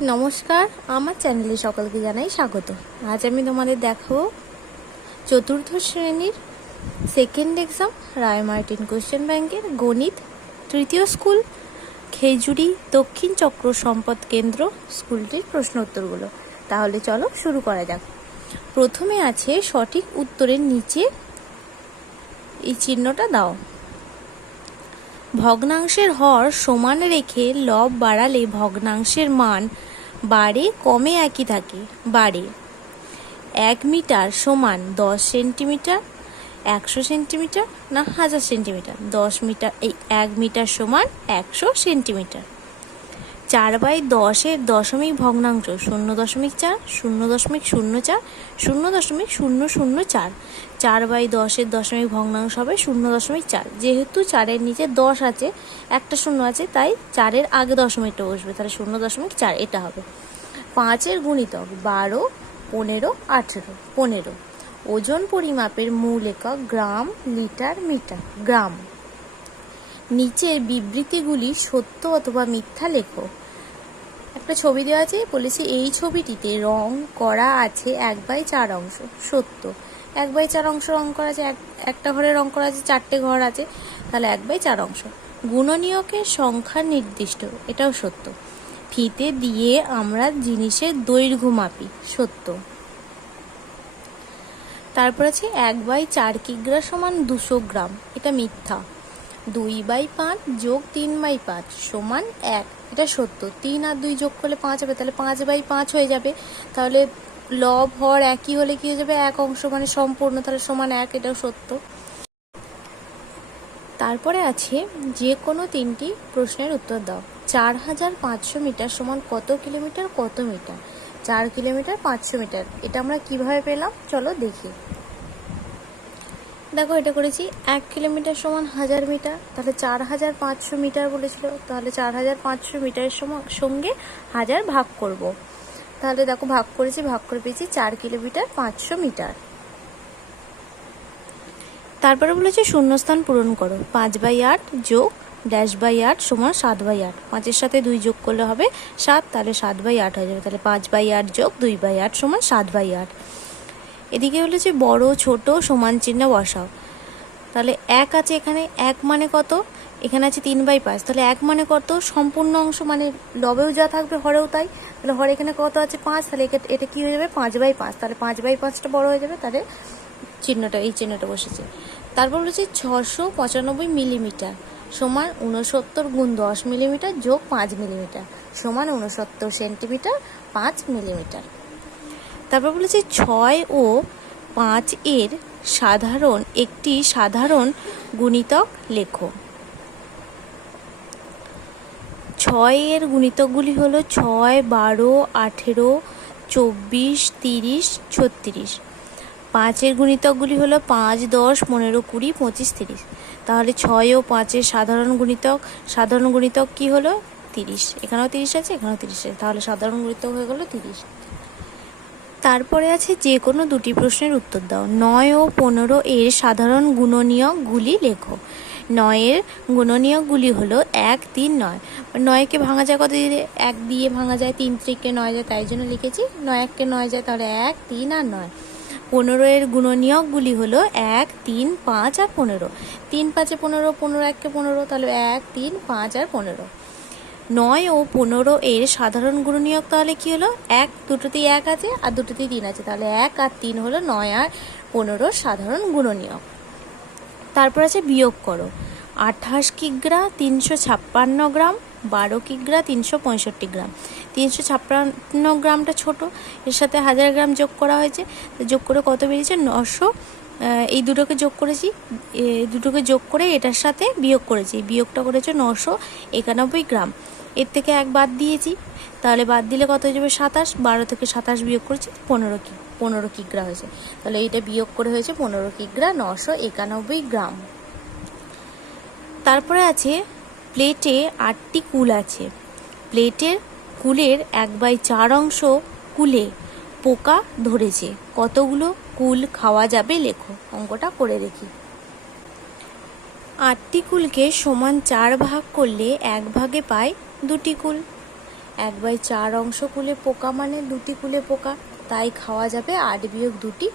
নমস্কার, আমার চ্যানেলে সকলকে জানাই স্বাগত। আজ আমি তোমাদের দেখাবো চতুর্থ শ্রেণীর সেকেন্ড এক্সাম রায় মার্টিন কোশ্চেন ব্যাংকের গণিত তৃতীয় স্কুল খেজুরি দক্ষিণ চক্র সম্পদ কেন্দ্র স্কুলটির প্রশ্ন উত্তরগুলো। তাহলে চলো শুরু করা যাক। প্রথমে আছে সঠিক উত্তরের নিচে এই চিহ্নটা দাও। ভগ্নাংশের হর সমান রেখে লব বাড়ালে ভগ্নাংশের মান বাড়ে কমে একই থাকে। বাড়ে 1 মিটার সমান 10 সেন্টিমিটার, 100 সেন্টিমিটার না 1000 সেন্টিমিটার। 10 মিটার 1 মিটার সমান 100 সেন্টিমিটার। 4/10 দশমিক ভগ্নাংশ 0.4, 0.04, 0.004। 4/10 দশমিক ভগ্নাংশ হবে 0.4। যেহেতু 4-এর নিচে 10 আছে, একটা 0 আছে, তাই 4-এর আগে দশমিকটা বসবে, তাহলে 0.4 এটা হবে। 5-এর গুণিতক 12, 15, 18। 15 ওজন পরিমাপের মূল একক গ্রাম, লিটার, মিটার। গ্রাম। নিচের বিবৃতিগুলি সত্য অথবা মিথ্যা লেখো। একটা ছবি দেওয়া আছে, বলেছে এই ছবিটিতে রং করা আছে 1/4 অংশ। সত্য। 1/4 অংশ রং করা আছে, একটা ঘরে রং করা আছে, 4টে ঘর আছে, তাহলে 1/4 অংশ। গুণনীয়কের সংখ্যা নির্দিষ্ট, এটাও সত্য। ফিতে দিয়ে আমরা জিনিসের দৈর্ঘ্য মাপি। সত্য। তারপর আছে 1/4 কিগ্রা সমান 200 গ্রাম, এটা মিথ্যা। 2/5 যোগ 3/5 সমান 1, এটা সত্য। 3 আর 2 যোগ করলে 5 হবে, তাহলে 5/5 হয়ে যাবে। তাহলে লব হর একই হলে কি হয়ে যাবে, 1 অংশ মানে সম্পূর্ণ, তাহলে সমান 1, এটাও সত্য। তারপরে আছে যে কোনো 3টি প্রশ্নের উত্তর দাও। 4500 মিটার সমান কত কিলোমিটার, কত মিটার? 4 কিলোমিটার 500 মিটার, এটা আমরা কিভাবে পেলাম চলো দেখি। দেখো, এটা করেছি 1 কিলোমিটার সমান 1000 মিটার, তাহলে 4500 মিটার বলেছিল, তাহলে 4500 মিটারের সঙ্গে 1000 ভাগ করব। তাহলে দেখো ভাগ করেছি, ভাগ করে পেয়েছি 4 কিলোমিটার 500 মিটার। তারপরে বলেছে শূন্যস্থান পূরণ করো। 5/8 যোগ -8 সমান 7/8। 5-এর সাথে 2 যোগ করলে হবে 7, তাহলে 7/8 হয়ে যাবে। তাহলে 5/8 যোগ 2/8 সমান 7/8। এদিকে বলেছে বড় ছোট সমান চিহ্ন বসাও। তাহলে 1 আছে এখানে, 1 মানে কত? এখানে আছে 3/5, তাহলে 1 মানে কত? সম্পূর্ণ অংশ, মানে লবেও যা থাকবে হরেও তাই। তাহলে হরে এখানে কত আছে? 5, তাহলে এটা কি হয়ে যাবে? 5/5। তাহলে 5/5টা বড় হয়ে যাবে, তাহলে এই চিহ্নটা বসেছে। তারপর বলেছে 695 মিলিমিটার সমান 69 গুণ 10 মিলিমিটার যোগ 5 মিলিমিটার সমান 69 সেন্টিমিটার 5 মিলিমিটার। তারপর বলেছে 6 ও 5 এর একটি সাধারণ গুণিতক লেখো। 6 এর গুণিতকগুলি হলো 6, 12, 18, 24, 30, 36। 5 এর গুণিতকগুলি হলো 5, 10, 15, 20, 25, 30। তাহলে 6 ও 5-এর সাধারণ গুণিতক কি হলো? 30। এখানেও 30 আছে, এখানেও 30 আছে, তাহলে সাধারণ গুণিতক হয়ে গেল 30। তারপরে আছে যে কোনো 2টি প্রশ্নের উত্তর দাও। 9 ও 15 এর সাধারণ গুণনীয়কগুলি লেখো। 9 এর গুণনীয়কগুলি হলো 1, 3, 9। 9কে ভাঙা যায় কত দিয়ে? 1 দিয়ে ভাঙা যায়, 3 3কে 9 যায়, তাই জন্য লিখেছি 9 1কে 9 যায়, তাহলে 1, 3 আর 9। 15 এর গুণনীয়কগুলি হলো 1, 3, 5 আর 15। 3 5 15, 15 1কে 15, তাহলে 1, 3, 5 আর 15। 9 ও 15 এর সাধারণ গুণনীয়ক তাহলে কি হলো? 1, দুটোতেই 1 আছে আর দুটোতেই 3 আছে, তাহলে 1 আর 3 হলো 9 আর 15 সাধারণ গুণনীয়ক। তারপর আছে বিয়োগ করো। 28 কিগ্রা 356 গ্রাম, 12 কিগ্রা 365 গ্রাম। 356 গ্রামটা ছোট, এর সাথে 1000 গ্রাম যোগ করা হয়েছে, যোগ করে কত বেরিয়েছে? 900। এই দুটোকে যোগ করে এটার সাথে বিয়োগ করেছি, বিয়োগটা করেছে 991 গ্রাম। এর থেকে 1 বাদ দিয়েছি, তাহলে বাদ দিলে কত হয়ে যাবে? 27। 12 থেকে 27 বিয়োগ করেছি, 15 কিগ্রা হয়েছে, তাহলে এইটা বিয়োগ করে হয়েছে 15 কিগ্রা 991 গ্রাম। তারপরে আছে প্লেটে 8টি কুল আছে। প্লেটের কুলের 1/4 অংশ কুলে পোকা ধরেছে, কতগুলো কুল খাওয়া যাবে লেখো। অঙ্কটা করে দেখি। 8টি কুলকে সমান 4 ভাগ করলে 1 ভাগে পাই 2টি কুল। 1/4 অংশ কুলে পোকা মানে 2টি কুলে পোকা, তাই খাওয়া যাবে 8 বিয়োগ 2টি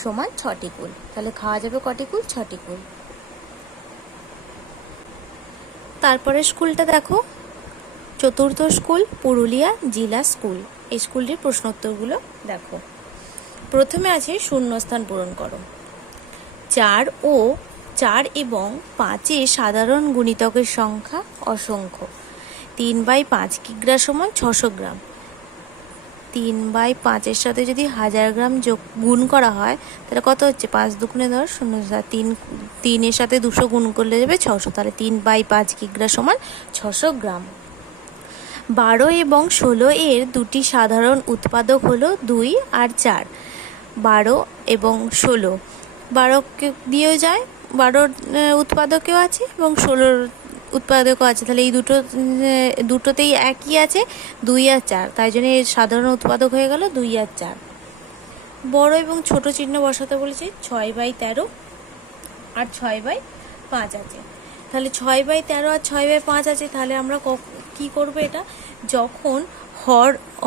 সমান 6টি কুল। তাহলে খাওয়া যাবে কটি কুল? 6টি কুল। তারপরে স্কুলটা দেখো, চতুর্থ স্কুল পুরুলিয়া জেলা স্কুল। এই স্কুলটির প্রশ্নোত্তরগুলো দেখো। প্রথমে আছে শূন্যস্থান পূরণ করো। 4 এবং 5 সাধারণ গুণিতকের সংখ্যা অসংখ্য। 3/5 কিগ্রা সমান 600 গ্রাম। 3/5 সাথে যদি 1000 গ্রাম গুণ করা হয় তাহলে কত হচ্ছে? 5 দুগুণে 10, 0 3 সাথে 200 গুণ করলে যাবে 600। তাহলে 3/5 কিগ্রা সমান 600 গ্রাম। 12 এবং 16 এর দুটি সাধারণ উৎপাদক হলো 2 আর 4। 12 এবং 16, 12কে দিয়েও যায়, 12 উৎপাদকেও আছে এবং 16 উৎপাদকও আছে। তাহলে এই দুটোতেই একই আছে, 2 আর 4, তাই জন্য এর সাধারণ উৎপাদক হয়ে গেল 2 আর 4। বড় এবং ছোট চিহ্ন বসাতে বলেছে। 6/13 আর 6/5 আছে। তাহলে 6/13 আর 6/5 আছে, তাহলে আমরা কি করব? এটা যখন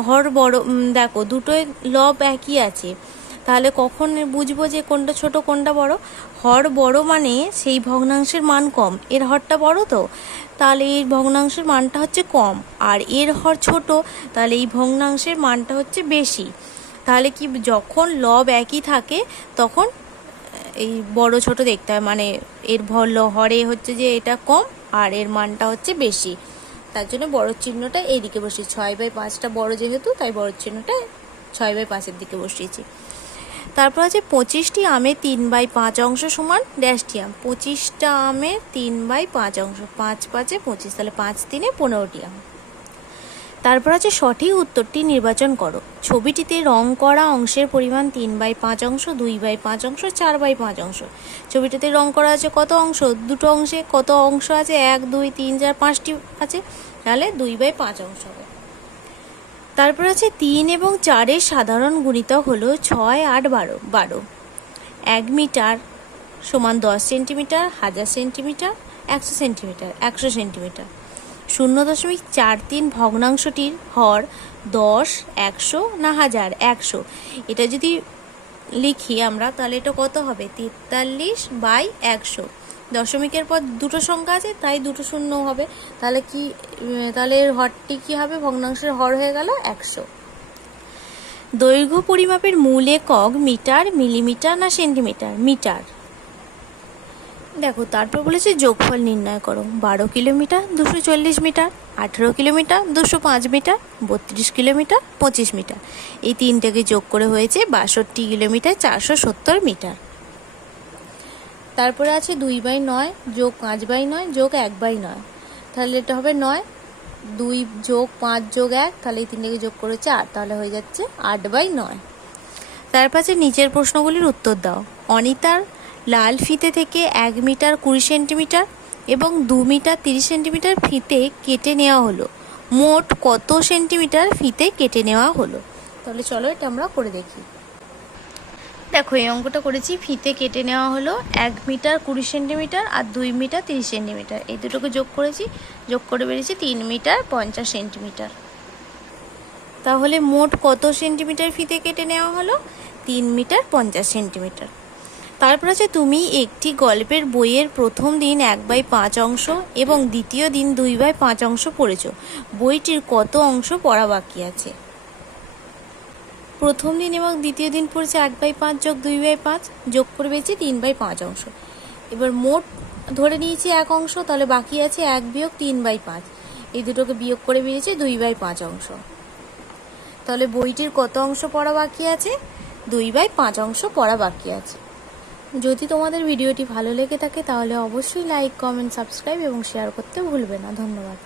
হর বড়, দেখো দুটোই লব একই আছে, তাহলে কখন বুঝবো যে কোনটা ছোট কোনটা বড়? হর বড় মানে সেই ভগ্নাংশের মান কম, এর হরটা বড়, তো তাহলে এই ভগ্নাংশের মানটা হচ্ছে কম, আর এর হর ছোট, তাহলে এই ভগ্নাংশের মানটা হচ্ছে বেশি। তাহলে কি, যখন লব একই থাকে তখন এই বড় ছোট দেখতে হয়, মানে এর হরে হচ্ছে যে এটা কম আর এর মানটা হচ্ছে বেশি, তার জন্য বড় চিহ্নটা এইদিকে বসিয়েছি। 6/5টা বড় যেহেতু, তাই বড় চিহ্নটা 6/5-এর দিকে বসিয়েছি। তারপর আছে 25টি আমের 3/5 অংশ সমান ড্যাশটি আম। 25টা আমের 3/5 অংশ, 5×5 = 25, তাহলে 5×3 = 15টি আম। তারপর আছে সঠিক উত্তরটি নির্বাচন করো। ছবিটিতে রং করা অংশের পরিমাণ 3/5 অংশ, 2/5 অংশ, 4/5 অংশ। ছবিটিতে রং করা আছে কত অংশ? দুটো অংশে কত অংশ আছে? 1 2 3 4 5টি আছে, তাহলে 2/5 অংশ হবে। তারপর আছে 3 এবং 4-এর সাধারণ গুণিতক হলো 6, 8, 12। 1 মিটার সমান 10 সেন্টিমিটার, 1000 সেন্টিমিটার, 100 সেন্টিমিটার, 100 সেন্টিমিটার। 0.43 ভগ্নাংশটির হর 10, 100 না 1000? 100। এটা যদি লিখি আমরা তাহলে এটা কত হবে? 43/100। দশমিকের পর দুটো সংখ্যা আছে, তাই দুটো শূন্য হবে। তাহলে কি, তাহলে এর হরটি কি হবে? ভগ্নাংশের হর হয়ে গেল 100। দৈর্ঘ্য পরিমাপের মূল একক মিটার, মিলিমিটার না সেন্টিমিটার? মিটার। দেখো, তারপর বলেছে যোগফল নির্ণয় করো। 12 kilometre 240 metre, 18 kilometre 205 metre, 32 kilometre 25 metre. এই তিনটাকে যোগ করে হয়েছে 62 কিলোমিটার 470 মিটার। তারপরে আছে 2/9 যোগ 5/9 যোগ 1/9, তাহলে এটা হবে 9। 2 যোগ 5 যোগ 1, তাহলে এই তিনটাকে যোগ করে 4, তাহলে হয়ে যাচ্ছে 8/9। তারপর আছে নিচের প্রশ্নগুলির উত্তর দাও। অনিতার লাল ফিতে থেকে 1 মিটার 20 সেন্টিমিটার এবং 2 মিটার 30 সেন্টিমিটার ফিতে কেটে নেওয়া হলো। মোট কত সেন্টিমিটার ফিতে কেটে নেওয়া হলো? তাহলে চলো এটা আমরা করে দেখি। দেখো, এই অঙ্কটা করেছি। ফিতে কেটে নেওয়া হলো 1 মিটার 20 সেন্টিমিটার আর 2 মিটার 30 সেন্টিমিটার। এই দুটোকে যোগ করেছি, যোগ করে বেরিয়েছে 3 মিটার 50 সেন্টিমিটার। তাহলে মোট কত সেন্টিমিটার ফিতে কেটে নেওয়া হলো? 3 মিটার 50 সেন্টিমিটার। তারপর আছে তুমি একটি গল্পের বইয়ের প্রথম দিন 1/5 অংশ এবং দ্বিতীয় দিন 2/5 অংশ পড়েছ। বইটির কত অংশ পড়া বাকি আছে? প্রথম দিন এবং দ্বিতীয় দিন পড়েছে 1/5 যোগ 2/5, যোগ করে পেয়েছি 3/5 অংশ। এবার মোট ধরে নিয়েছি 1 অংশ, তাহলে বাকি আছে 1 বিয়োগ 3/5। এই দুটোকে বিয়োগ করে বেরিয়েছে 2/5 অংশ। তাহলে বইটির কত অংশ পড়া বাকি আছে? 2/5 অংশ পড়া বাকি আছে। যদি তোমাদের ভিডিওটি ভালো লেগে থাকে তাহলে অবশ্যই লাইক, কমেন্ট, সাবস্ক্রাইব এবং শেয়ার করতে ভুলবে না। ধন্যবাদ।